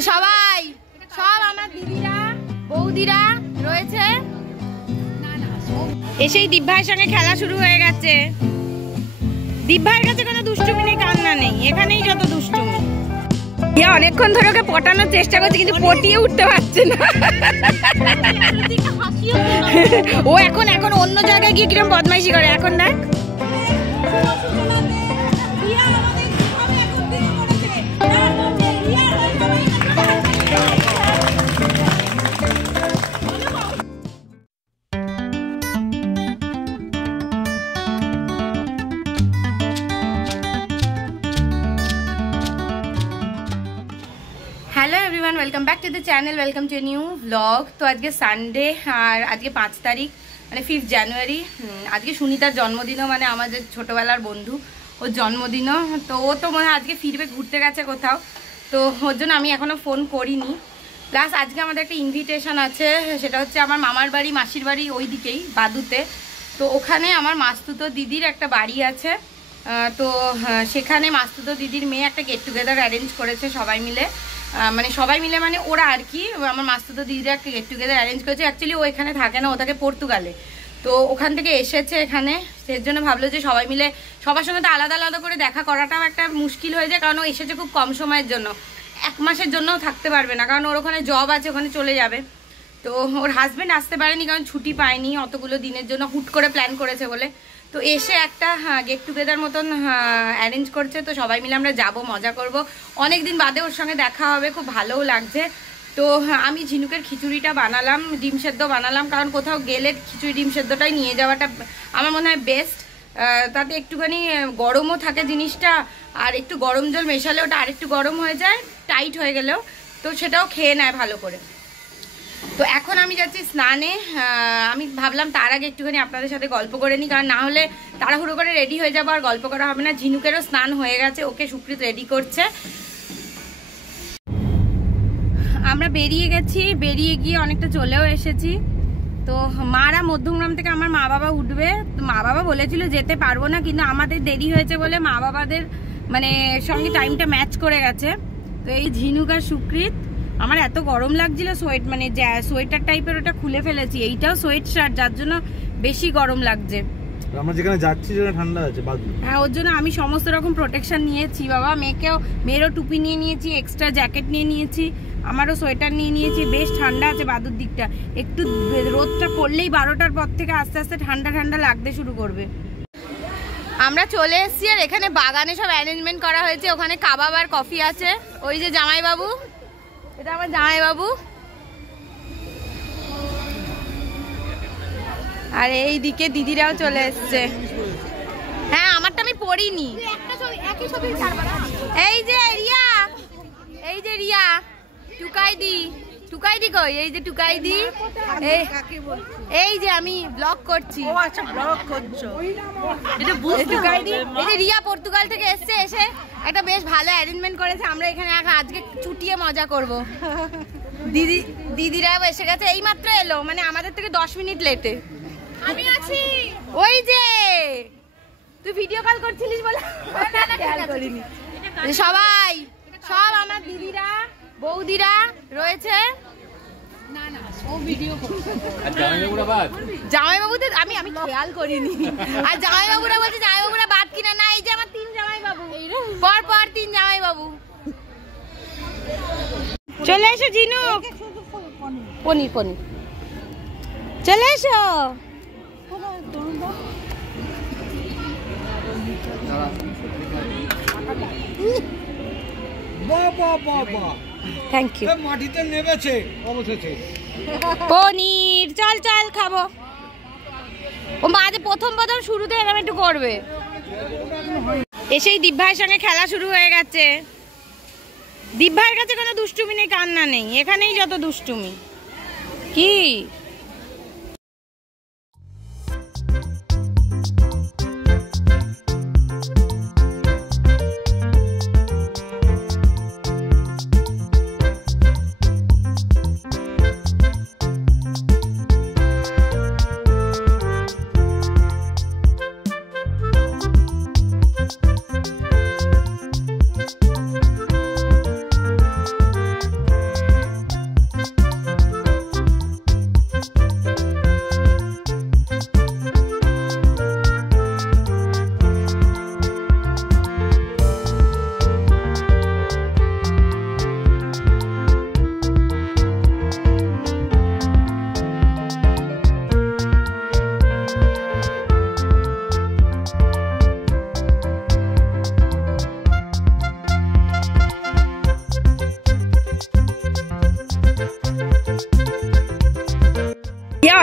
সবাই সব আমার দিদিরা বৌদিরা রয়েছে। এসেই দীপ ভাইয়ের সঙ্গে খেলা শুরু হয়ে গেছে। দীপ ভাইয়ের কাছে কোনো দুষ্টুমি নেই, কান্না নেই, এখানেই যত দুষ্টুমি। অনেকক্ষণ ধরে ওকে পটানোর চেষ্টা করছে কিন্তু পটিয়ে উঠতে পারছে না। ও এখন এখন অন্য জায়গায় গিয়ে কিরকম বদমাইশি করে এখন দেখ। Hello everyone, welcome back to the channel, welcome to new vlog. तो आज के संडे और आज के 5 तारीख मैं 5 জানুয়ারি। आज के सुनीतार जन्मदिन मैं हमारे छोटोबेलार बंधु ओर जन्मदिन। तो वो तो मैं आज के फिरबे घुरते गेছে কোথাও, তো ওর জন্য আমি এখনো ফোন করিনি। প্লাস আজকে আমাদের একটা ইনভিটেশন আছে, সেটা হচ্ছে আমার মামার বাড়ি মাসির বাড়ি ওই দিকেই বাদুতে। তো ওখানে আমার মাস্তুতো দিদির একটা বাড়ি আছে। তো সেখানে মাস্তুতো দিদির মেয়ে একটা গেট টুগেদার অ্যারেঞ্জ করেছে সবাই মিলে, মানে ওরা আর কি আমার মাস্তুতো দিদিরা একটা গেট টুগেদার অ্যারেঞ্জ করেছে। অ্যাকচুয়ালি ও এখানে থাকে না, ও থাকে পর্তুগালে। তো ওখান থেকে এসেছে এখানে, সেই জন্য ভাবলো যে সবাই মিলে সবার সঙ্গে তো আলাদা আলাদা করে দেখা করাটাও একটা মুশকিল হয়ে যায়, কারণ ও এসেছে খুব কম সময়ের জন্য, 1 মাসের জন্যও থাকতে পারবে না, কারণ ওর ওখানে জব আছে, ওখানে চলে যাবে। তো ওর হাজব্যান্ড আসতে পারেনি কারণ ছুটি পায়নি অতগুলো দিনের জন্য, হুট করে প্ল্যান করেছে বলে। তো এসে একটা গেট টুগেদার মতন অ্যারেঞ্জ করছে। তো সবাই মিলে আমরা যাব, মজা করব, অনেক দিন বাদে ওর সঙ্গে দেখা হবে, খুব ভালোও লাগছে। তো আমি ঝিনুকের খিচুড়িটা বানালাম, ডিম সেদ্ধ বানালাম, কারণ কোথাও গেলে খিচুড়ি ডিম সেদ্ধটাই নিয়ে যাওয়াটা আমার মনে হয় বেস্ট। তাতে একটুখানি গরমও থাকে জিনিসটা, আর একটু গরম জল মেশালে ওটা আরেকটু গরম হয়ে যায়, টাইট হয়ে গেলেও তো সেটাও খেয়ে নেয় ভালো করে। তো এখন আমি যাচ্ছি স্নানে। আমি ভাবলাম তার আগে একটুখানি আপনাদের সাথে গল্প করে নিই, কারণ না হলে তাড়াহুড়ো করে রেডি হয়ে যাবো আর গল্প করা হবে না। ঝিনুকেরও স্নান হয়ে গেছে, ওকে সুকৃত রেডি করছে। আমরা বেরিয়ে গেছি, বেরিয়ে গিয়ে অনেকটা চলেও এসেছি। তো মারা মধ্যমগ্রাম থেকে আমার মা বাবা উঠবে। তো মা বাবা বলেছিল যেতে পারবো না, কিন্তু আমাদের দেরি হয়েছে বলে মা বাবাদের মানে সঙ্গে টাইমটা ম্যাচ করে গেছে। তো এই ঝিনুক আর সুকৃত, আমার এত গরম লাগছিল সোয়েটার টাইপের ওটা খুলে ফেলেছি, এইটাও সোয়েট শার্ট, যার জন্য বেশি গরম লাগছে। আমরা যেখানে যাচ্ছি সেখানে ঠান্ডা আছে বাদু। হ্যাঁ, ওর জন্য আমি সমস্ত রকম প্রোটেকশন নিয়েছি বাবা। মেয়েরও টুপি নিয়ে নিয়েছি, এক্সট্রা জ্যাকেট নিয়ে নিয়েছি, আমারও সোয়েটার নিয়ে নিয়েছি। বেশ ঠান্ডা আছে বাদুর দিকটা, একটু রোদটা পড়লেই 12টার পর থেকে আস্তে আস্তে ঠান্ডা ঠান্ডা লাগতে শুরু করবে। আমরা চলে এসেছি আর এখানে বাগানে সব অ্যারেঞ্জমেন্ট করা হয়েছে। ওখানে কাবাব আর কফি আছে। ওই যে জামাইবাবু, এটা আমার জামাইবাবু। আর এই দিকে দিদিরাও চলে এসছে। হ্যাঁ, আমারটা আমি পড়িনি। এই যে রিয়া, এই যে রিয়া, টুকাইদি কই? এই যে টুকাইদি, এই যে আমি ব্লগ করছি। ও আচ্ছা, ব্লগ করছো। টুকাইদি, এই যে রিয়া পর্তুগাল থেকে এসছে, এসে একটা বেশ ভালো অ্যারেঞ্জমেন্ট করেছে। আমরা এখানে আজকে চুটিয়ে মজা করব। দিদিরাও এসে গেছে, এই মাত্র এলো, মানে আমাদের থেকে 10 মিনিট লেটে। আমি আছি। ওই যে তুই ভিডিও কল করছিলিস বলে খেয়াল করিনি। সবাই সব আমার দিদিরা বৌদিরা রয়েছে। না না, ও ভিডিও করছে। আর জামাইবাবুরা বাদ? জামাইবাবুদের আমি খেয়াল করিনি। আর জামাইবাবুরা বলছে জামাইবাবুরা বাদ কিনা। না, এই যে আমার 3 জামাইবাবু, পর 3 জামাইবাবু। চলে এসো ঝিনুক, পনির চলে এসো। Thank you. মাটিতে নেমেছে অবশেষে পনির, চল চল খাবো। ও মাঝে প্রথম শুরুতে এরকম একটু করবে। এসেই দীপ ভাইয়ের সঙ্গে খেলা শুরু হয়ে গেছে। দীপ ভাইয়ের কাছে কোনো দুষ্টুমি নেই, কান্না নেই, এখানেই যত দুষ্টুমি। কি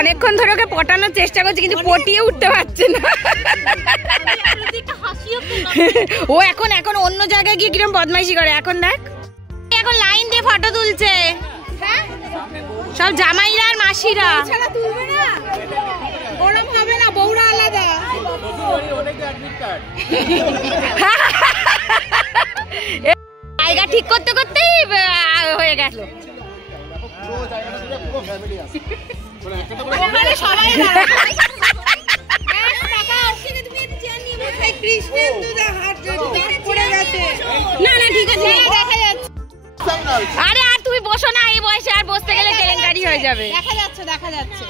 অনেকক্ষণ ধরে ওকে পটানোর চেষ্টা করছে কিন্তু পটিয়ে উঠতে পারছে না। ও এখন এখন অন্য জায়গায় গিয়ে কিরকম বদমাইশি করে। এখন দেখ, এখন লাইন দিয়ে ফটো তুলছে সব জামাইরা আর মাসিরা। তুলবে না, ওরম হবে না, বউরা আলাদা। জায়গা ঠিক করতে করতেই হয়ে গেল। না না ঠিক আছে, দেখা যাচ্ছে। আরে আর তুমি বসো না, এই বয়সে আর বসতে গেলে কেলেঙ্কারি হয়ে যাবে। দেখা যাচ্ছে দেখা যাচ্ছে।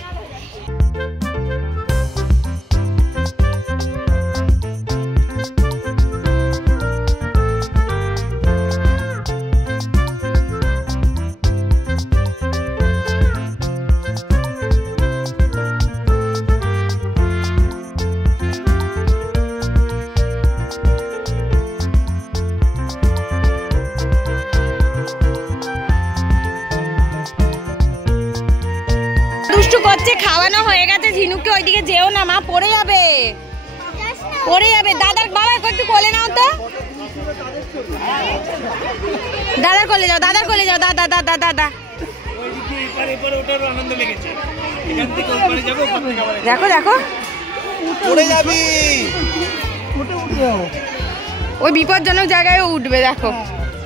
করছে, খাওয়ানো হয়ে গেছে ঝিনুককে। ওইদিকে যেও না মা, পড়ে যাবে পড়ে যাবে। দাদার বাবা একটু কোলে নাও তো, দাদার কোলে যাও, দাদার কোলে যাও। দাদা দাদা দাদা দেখো দেখো পড়ে যাবি, ওই বিপজ্জনক জায়গায় উঠবে। দেখো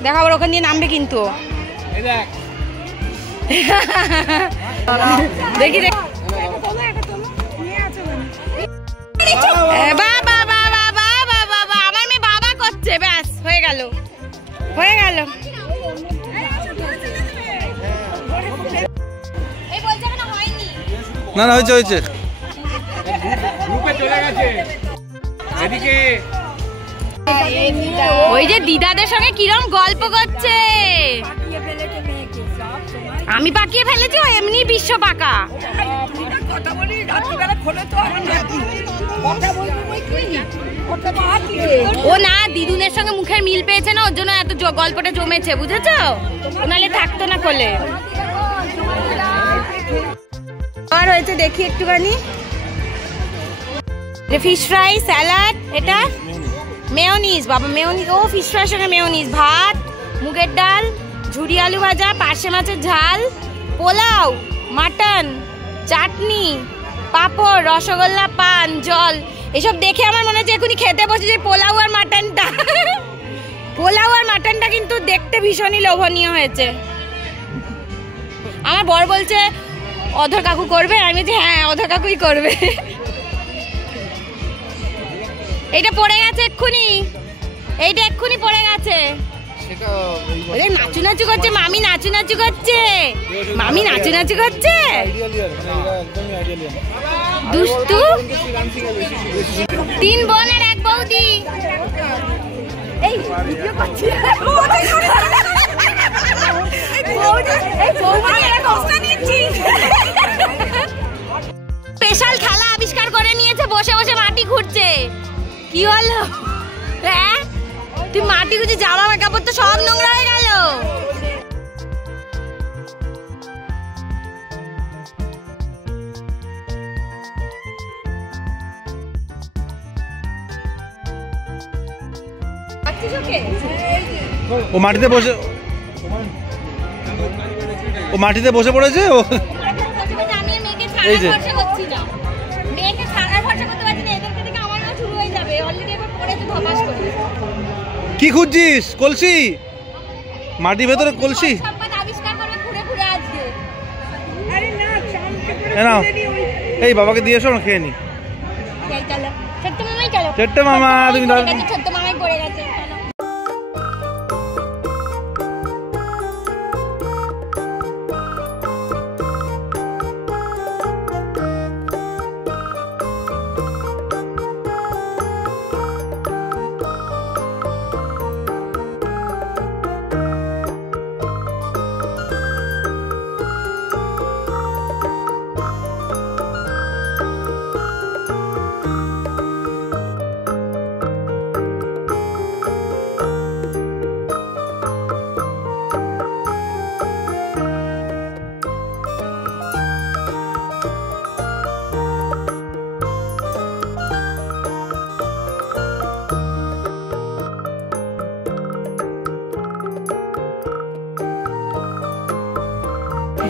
দেখো আবার ওখান দিয়ে নামবে কিন্তু। দেখি দেখ, বাবা বাবা বাবা বাবা, আমার মেয়ে বাবা করছে। ব্যাস হয়ে গেল হয়ে গেল। না না হয়েছে হয়েছে। ওই যে দিদাদের সঙ্গে কিরম গল্প করছে। আমি পাকিয়ে ফেলেছি, ও এমনি বিশ্ব পাকা। ও না দিদুনের সঙ্গে মুখের মিল পেয়েছে না, ওর জন্য এত গল্পটা জমেছে, বুঝেছো? নাহলে থাকতো না কোলে। আর হয়েছে দেখি একটুখানি, ফিশ ফ্রাই, স্যালাড, এটা মেয়োনিজ। বাবা মেয়োনিজ, ও ফিশ ফ্রাইয়ের সঙ্গে মেয়োনিজ, ভাত, মুগের ডাল, ঝুরি আলু ভাজা, পার্শে মাছের ঝাল, পোলাও, মাটন, চাটনি, পাঁপড়, রসগোল্লা, পান, জল। এসব দেখে আমার মনে হচ্ছে এখনই খেতে বসে যে পোলাও আর মাটনটা। পোলাও আর মাটনটা কিন্তু দেখতে ভীষণই লোভনীয় হয়েছে। আমার বর বলছে অধর কাকু করবে, আমি বলছি হ্যাঁ অধর কাকুই করবে। এইটা পড়ে গেছে এক্ষুনি, এইটা এক্ষুনি পড়ে গেছে। নাচু নাচু করছে মামি, নাচু নাচু করছে মামি, নাচু নাচু করছে। দুষ্টু তিন বোন আর এক বৌদি। স্পেশাল খেলা আবিষ্কার করে নিয়েছে, বসে বসে মাটি খুঁড়ছে। কি হলো? হ্যাঁ তুই মাটি খুঁজে, জামা কাপড় তো সব নোংরা হয়ে গেল। ও মাটিতে বসে, ও মাটিতে বসে পড়েছে। ও এই যে কি খুঁজছিস? কলসি, মাটির ভেতরে কলসি। এই বাবাকে দিয়ে এসো না, খেয়ে নি। ছোট্ট মামা তুমি ছোট্ট মামাই পড়ে গেছে।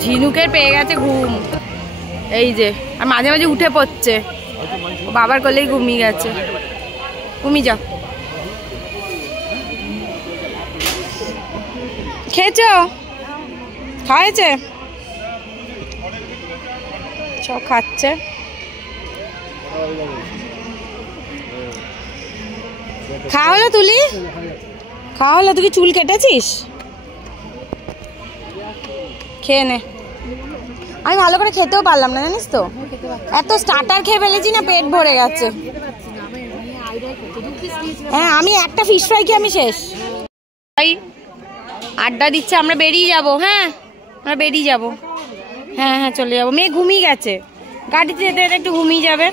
ঝিনুকের পেয়ে গেছে ঘুম, এই যে, আর মাঝে মাঝে উঠে পড়ছে, বাবার কোলেই ঘুমিয়ে গেছে। ঘুমিয়ে যাও। খেয়েছো? খাওয়াছে? সব খাচ্ছে। খাওয়া হলো তুলি? খাওয়া হলো? তুই কি চুল কেটেছিস? খেয়ে নে। আমি ভালো করে খেতেও পারলাম না, জানিস তো, এত স্টার্টার খেয়ে ফেলেছি না, পেট ভরে গেছে। হ্যাঁ, আমি একটা ফিশ ফ্রাই খেয়ে আমি শেষ। আড্ডা দিচ্ছে, আমরা বেরিয়ে যাব। হ্যাঁ, আমরা বেরিয়ে যাব। হ্যাঁ হ্যাঁ, চলে যাবো। মেয়ে ঘুমিয়ে গেছে, গাড়িতে যেতে যেতে একটু ঘুমিয়ে যাবে।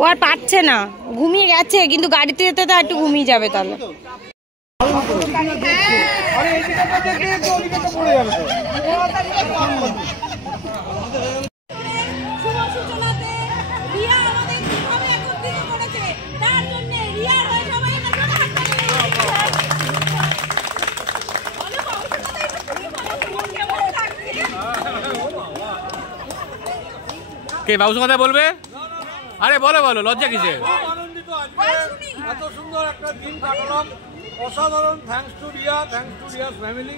ও আর পারছে না, ঘুমিয়ে গেছে, কিন্তু গাড়িতে যেতে তো একটু ঘুমিয়ে যাবে। তাহলে কে বাবুর কথা বলবে? আরে বলো বলো, লজ্জা কিসে? এত সুন্দর একটা দিন কাটালাম, অসাধারণ। Thanks to Riya, thanks to Riya's family,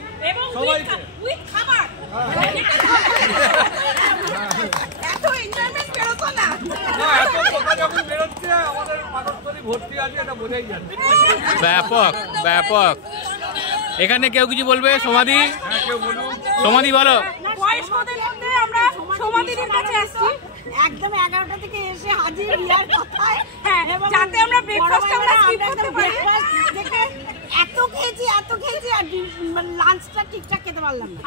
সবাইকে। উইথ খাবার এত এনজয়মেন্ট বেরোতো না, এত কথা যখন বেরোচ্ছে আমাদের পাকস্থলী ভর্তি আছে, এটা বোঝাই যাচ্ছে। ব্যাপক ব্যাপক। এখানে কেউ কিছু বলবে? সমাধি? হ্যাঁ, কেউ বলুন। সমাধি বলো। বয়স্কদের মধ্যে আমরা সমাধির কাছে আসছি, একদম 11টা থেকে এসে হাজির রিয়ার কথায়, যাতে আমরা ব্রেকফাস্ট আমরা স্কিপ করতে পারি। এত খেয়েছি আর লাঞ্চটা ঠিকঠাক খেতে পারলাম না।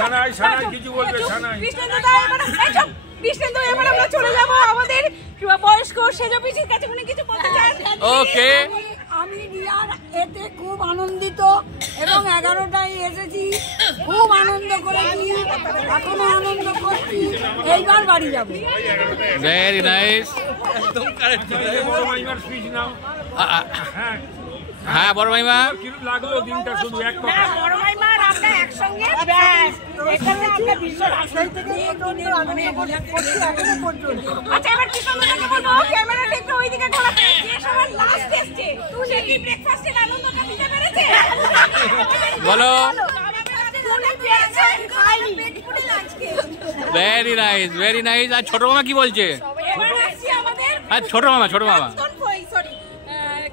সানাই সানাই কিছু বলবে? সানাই কৃষ্ণেন্দু, এবার আমরা চলে যাব আমাদের বয়স্ক সেজো পিসির কাছে। উনি কিছু বলতে চান? ওকে। আমি রিয়ার এতে খুব আনন্দিত, এবং 11টায় এসেছি, খুব আনন্দ করেছি, এখনো আনন্দ করছি। এইবার বাড়ি যাবো। Very nice. বড় মাইমার স্পিচ নাও। হ্যাঁ হ্যাঁ, বড় মাইমা। কিরকম লাগলো দিনটা? শুধু এক কথা। বড় মাইমার আমরা একসঙ্গে ব্যাস এখানে আমরা বিশ্ব রাজশাহী থেকে আনন্দ করছি এখনো পর্যন্ত। আচ্ছা, এবার কি তোমাকে বলবো, ক্যামেরাটা একটু ওইদিকে ঘোরাতে। যে সবার লাস্ট টেস্টে সে কি ব্রেকফাস্টের আনন্দটা দিতে পেরেছে? বলো। খাইনি। Very nice, very nice. আর ছোট মামা কি বলছে? এবার আসছি আমাদের আর ছোট মামা, ছোট মামা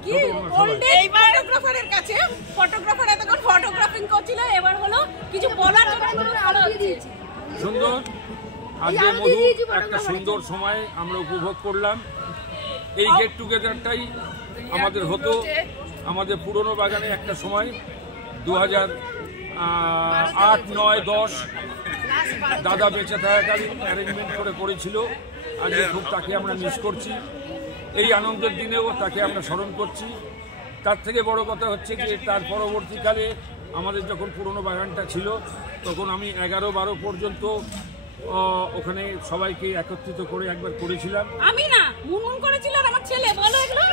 কি গোল্ডেন ফটোগ্রাফারের কাছে। ফটোগ্রাফার এতক্ষণ ফটোগ্রাফিং করছিল, এবার হলো কিছু বলার জন্য ভালো হচ্ছে। সুন্দর, আজকে মধু একটা সুন্দর সময় আমরা উপভোগ করলাম। এই গেট টুগেদারটাই আমাদের হতো আমাদের পুরনো বাগানে একটা সময় 2008, 9, 10 দাদা বেঁচে থাকাকালীন অ্যারেঞ্জমেন্ট করে করেছিল। আজকে খুব তাকে আমরা মিস করছি। এই আনন্দের দিনেও তাকে আমরা স্মরণ করছি। তার থেকে বড় কথা হচ্ছে যে তার পরবর্তীকালে আমাদের যখন পুরনো বাগানটা ছিল, তখন আমি 11-12 পর্যন্ত ওখানে সবাইকে একত্রিত করে একবার করেছিলাম। আমি না, মুনমুন করেছিল আর আমার ছেলে। বলো এগুলো।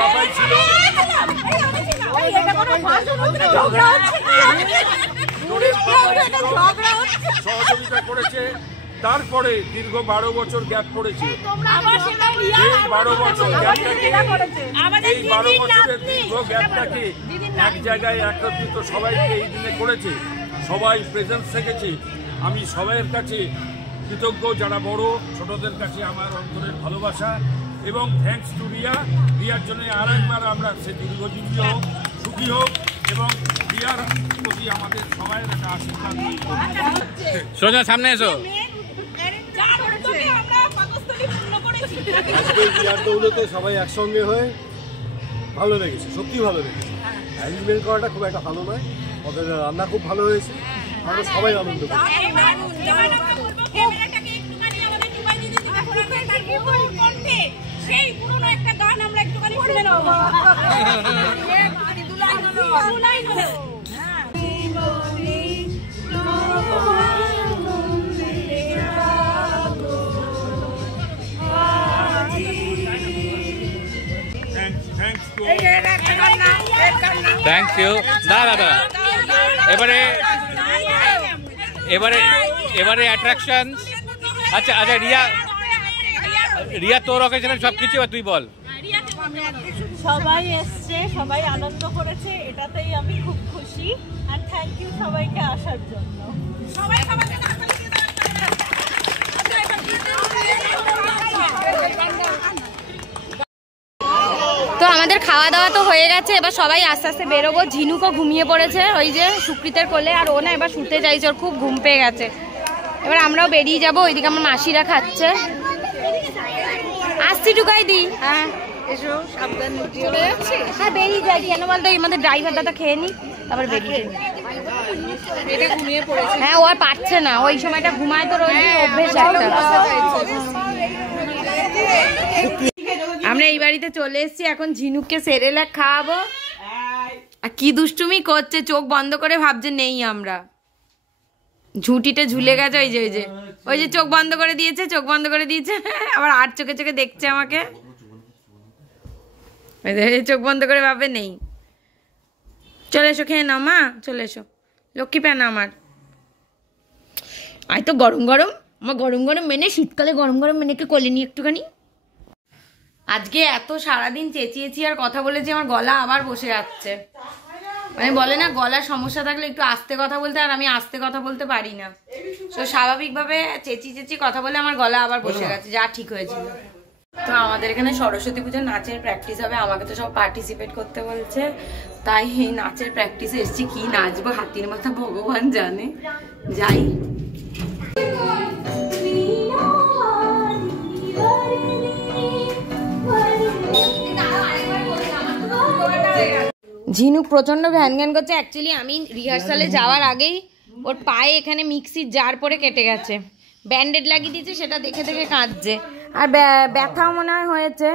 বাবাই ছিল, সহযোগিতা করেছে। তারপরে দীর্ঘ 12 বছর গ্যাপ পড়েছে। এই 12 বছর গ্যাপটাকে, এই 12 বছরের দীর্ঘ গ্যাপটাকে এক জায়গায় একত্রিত সবাইকে এই দিনে করেছে। সবাই প্রেজেন্স থেকেছে। আমি সবাইয়ের কাছে কৃতজ্ঞ, যারা বড়, ছোটদের কাছে আমার অন্তরের ভালোবাসা। এবং থ্যাঙ্কস টু রিয়া। রিয়ার জন্য আর একবার আমরা সে দীর্ঘজীবী হোক, সুখী হোক, এবং রিয়ার প্রতি আমাদের সবাইয়ের একটা আশীর্বাদ। সোজা সামনে এসো। আজকে রিয়ার দৌলতে সবাই একসঙ্গে হয়ে ভালো লেগেছে, সত্যি ভালো লেগেছে। অ্যারেঞ্জমেন্ট করাটা খুব একটা ভালো নয়, ওদের রান্না খুব ভালো হয়েছে, আমরা সবাই আনন্দ করি। সেই পুরনো একটা গান আমরা একটুখানি শুনে নেব। Thanks. Thank you. দাদা এবারে এবারে এবারে অ্যাট্রাকশন। আচ্ছা আচ্ছা রিয়া তোর অকেশনের সব কিছু তুই বল। সবাই এসছে, সবাই আনন্দ করেছে, এটাতেই আমি খুব খুশি। আর থ্যাংক ইউ সবাইকে আসার জন্য। তো আমাদের খাওয়া দাওয়া তো হয়ে গেছে, এবার সবাই আস্তে আস্তে বেরোবো। ঝিনুকও ঘুমিয়ে পড়েছে ওই যে সুকৃতের কোলে, আর ও না এবার শুতে চাইছে, ওর খুব ঘুম পেয়ে গেছে। এবার আমরাও বেরিয়ে যাবো। ওইদিকে আমার মাসিরা খাচ্ছে। আসছি টুকাই দি। হ্যাঁ এসো, সাবধানে চলে যাচ্ছি। হ্যাঁ বেরিয়ে যাই, কেন বলতো আমাদের ড্রাইভার দাদা খেয়ে নি, তারপর বেরিয়ে যাই। হ্যাঁ ও আর পারছে না, ওই সময়টা ঘুমায় তো রোজ অভ্যেস একটা। আমরা এই বাড়িতে চলে এসেছি, এখন ঝিনুককে সেরেলাক খাওয়াবো। আর কি দুষ্টুমি করছে, চোখ বন্ধ করে ভাবছে নেই আমরা। ঝুঁটিটা ঝুলে গেছে, ওই যে চোখ বন্ধ করে দিয়েছে, চোখ বন্ধ করে দিয়েছে, আবার আর চোখে চোখে দেখছে আমাকে। চোখ বন্ধ করে ভাবে নেই। চলে এসো, খেয়ে নাও মা, চলে এসো, লক্ষ্মী প্যানা আমার। আয় তো গরম গরম, আমার গরম গরম মেনে, শীতকালে গরম গরম মেনেকে কোলে নি একটুখানি। আজকে এত সারাদিন চেঁচিয়েছি আর কথা বলেছি, আমার গলা আবার বসে যাচ্ছে। মানে বলে না গলার সমস্যা থাকলে একটু আস্তে কথা বলতে, আর আমি আস্তে কথা বলতে পারি না। তো স্বাভাবিকভাবে চেঁচি কথা বলে আমার গলা আবার বসে গেছে, যা ঠিক হয়েছিল। তো আমাদের এখানে সরস্বতী পুজোর নাচের প্র্যাকটিস হবে, আমাকে তো সব পার্টিসিপেট করতে বলছে, তাই এই নাচের প্র্যাকটিসে এসেছি। কি নাচবো হাতির মাথা ভগবান জানে, যাই। ঝিনুক প্রচন্ড ঘ্যান ঘ্যান করছে। অ্যাকচুয়ালি আমি রিহার্সালে যাওয়ার আগেই ওর পায়ে এখানে মিক্সির জার পরে কেটে গেছে, ব্যান্ডেড লাগিয়ে দিয়েছে, সেটা দেখে দেখে কাঁদছে। আর ব্যথাও মনে হয় হয়েছে।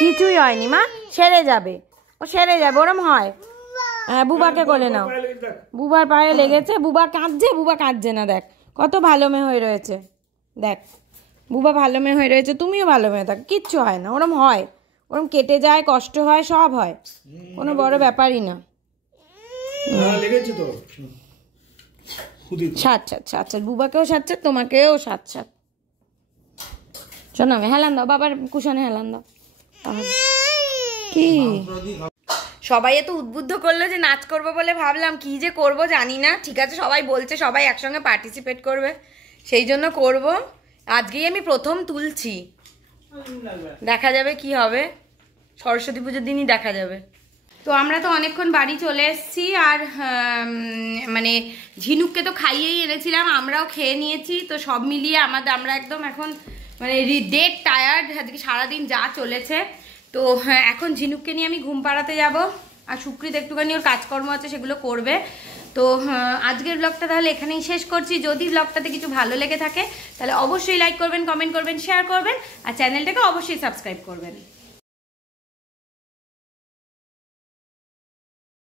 কিছুই হয়নি মা, সেরে যাবে, ও সেরে যাবে, ওরম হয়। হ্যাঁ বুবাকে কোলে নাও, বুবার পায়ে লেগেছে, বুবা কাঁদছে না, দেখ কত ভালো মেয়ে হয়ে রয়েছে, দেখ বুবা ভালো মেয়ে হয়ে রয়েছে, তুমিও ভালো মেয়ে থাক, কিচ্ছু হয় না। ওরম হয়, ওরম কেটে যায়, কষ্ট হয়, সব হয়, কোনো বড় ব্যাপারই না। সাত বুবাকেও সাত, তোমাকেও সাত। শোনো হেলান দাও, বাবার কুশনে হেলান দাও। কি সবাই এত উদ্বুদ্ধ করলো যে নাচ করবো বলে, ভাবলাম কি যে করব জানি না। ঠিক আছে সবাই বলছে সবাই একসঙ্গে পার্টিসিপেট করবে, সেই জন্য করব। আজকেই আমি প্রথম তুলছি, দেখা যাবে কি হবে, সরস্বতী পুজোর দিনই দেখা যাবে। তো আমরা তো অনেকক্ষণ বাড়ি চলে এসেছি, আর মানে ঝিনুককে তো খাইয়েই এনেছিলাম, আমরাও খেয়ে নিয়েছি। তো সব মিলিয়ে আমরা একদম এখন মানে ডেড টায়ার্ড, আজকে সারাদিন যা চলেছে। তো এখন ঝিনুককে নিয়ে আমি ঘুম পাড়াতে যাব, আর সুকৃত একটুখানি ওর কাজকর্ম আছে সেগুলো করবে। তো আজকের ব্লগটা তাহলে এখানেই শেষ করছি। যদি ব্লগটাতে কিছু ভালো লেগে থাকে তাহলে অবশ্যই লাইক করবেন, কমেন্ট করবেন, শেয়ার করবেন, আর চ্যানেলটাকে অবশ্যই সাবস্ক্রাইব করবেন।